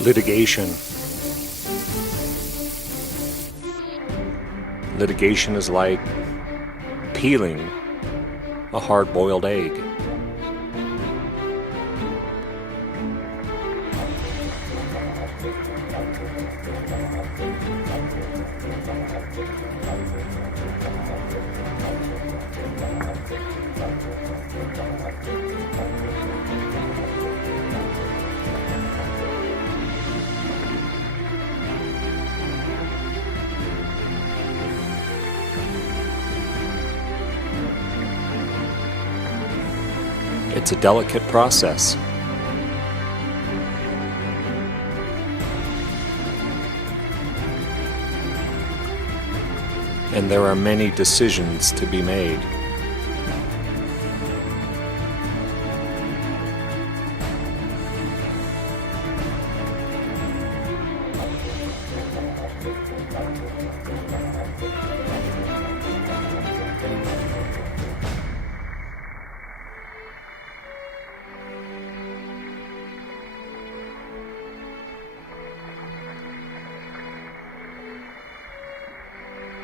Litigation. Litigation is like peeling a hard-boiled egg. It's a delicate process. And there are many decisions to be made.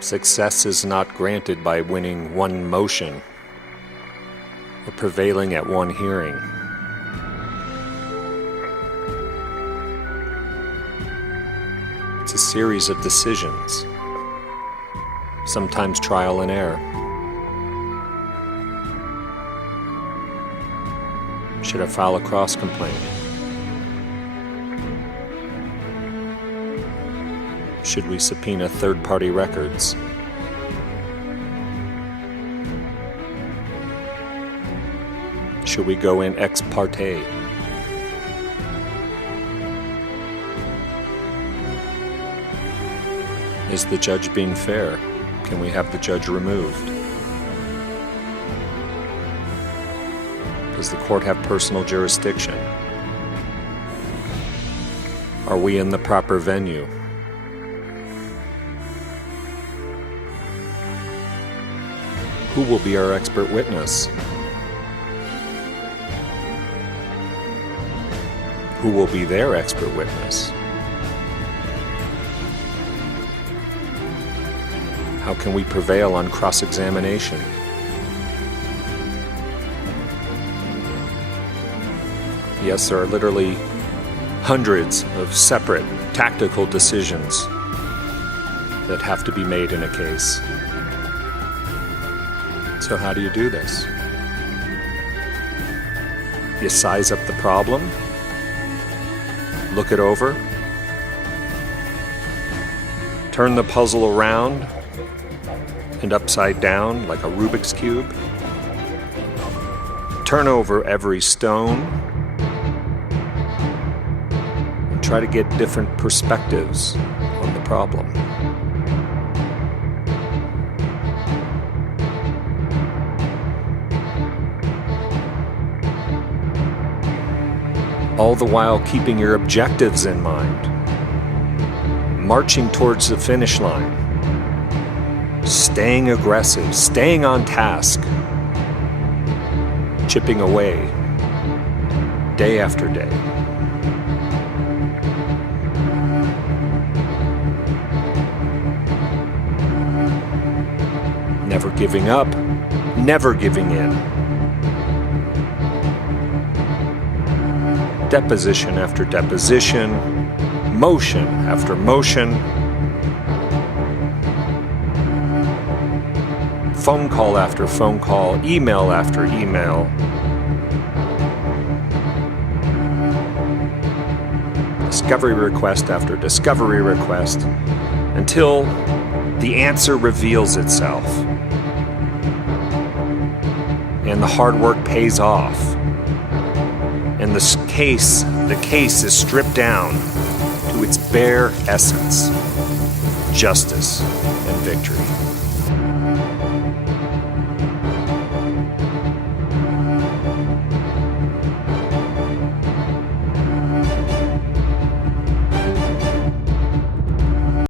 Success is not granted by winning one motion or prevailing at one hearing. It's a series of decisions, sometimes trial and error. Should I file a cross complaint? Should we subpoena third-party records? Should we go in ex parte? Is the judge being fair? Can we have the judge removed? Does the court have personal jurisdiction? Are we in the proper venue? Who will be our expert witness? Who will be their expert witness? How can we prevail on cross-examination? Yes, there are literally hundreds of separate tactical decisions that have to be made in a case. So how do you do this? You size up the problem, look it over, turn the puzzle around and upside down like a Rubik's Cube, turn over every stone, and try to get different perspectives on the problem. All the while keeping your objectives in mind, marching towards the finish line, staying aggressive, staying on task, chipping away day after day. Never giving up, never giving in. Deposition after deposition, motion after motion, phone call after phone call, email after email, discovery request after discovery request, until the answer reveals itself and the hard work pays off. And the case is stripped down to its bare essence, justice and victory.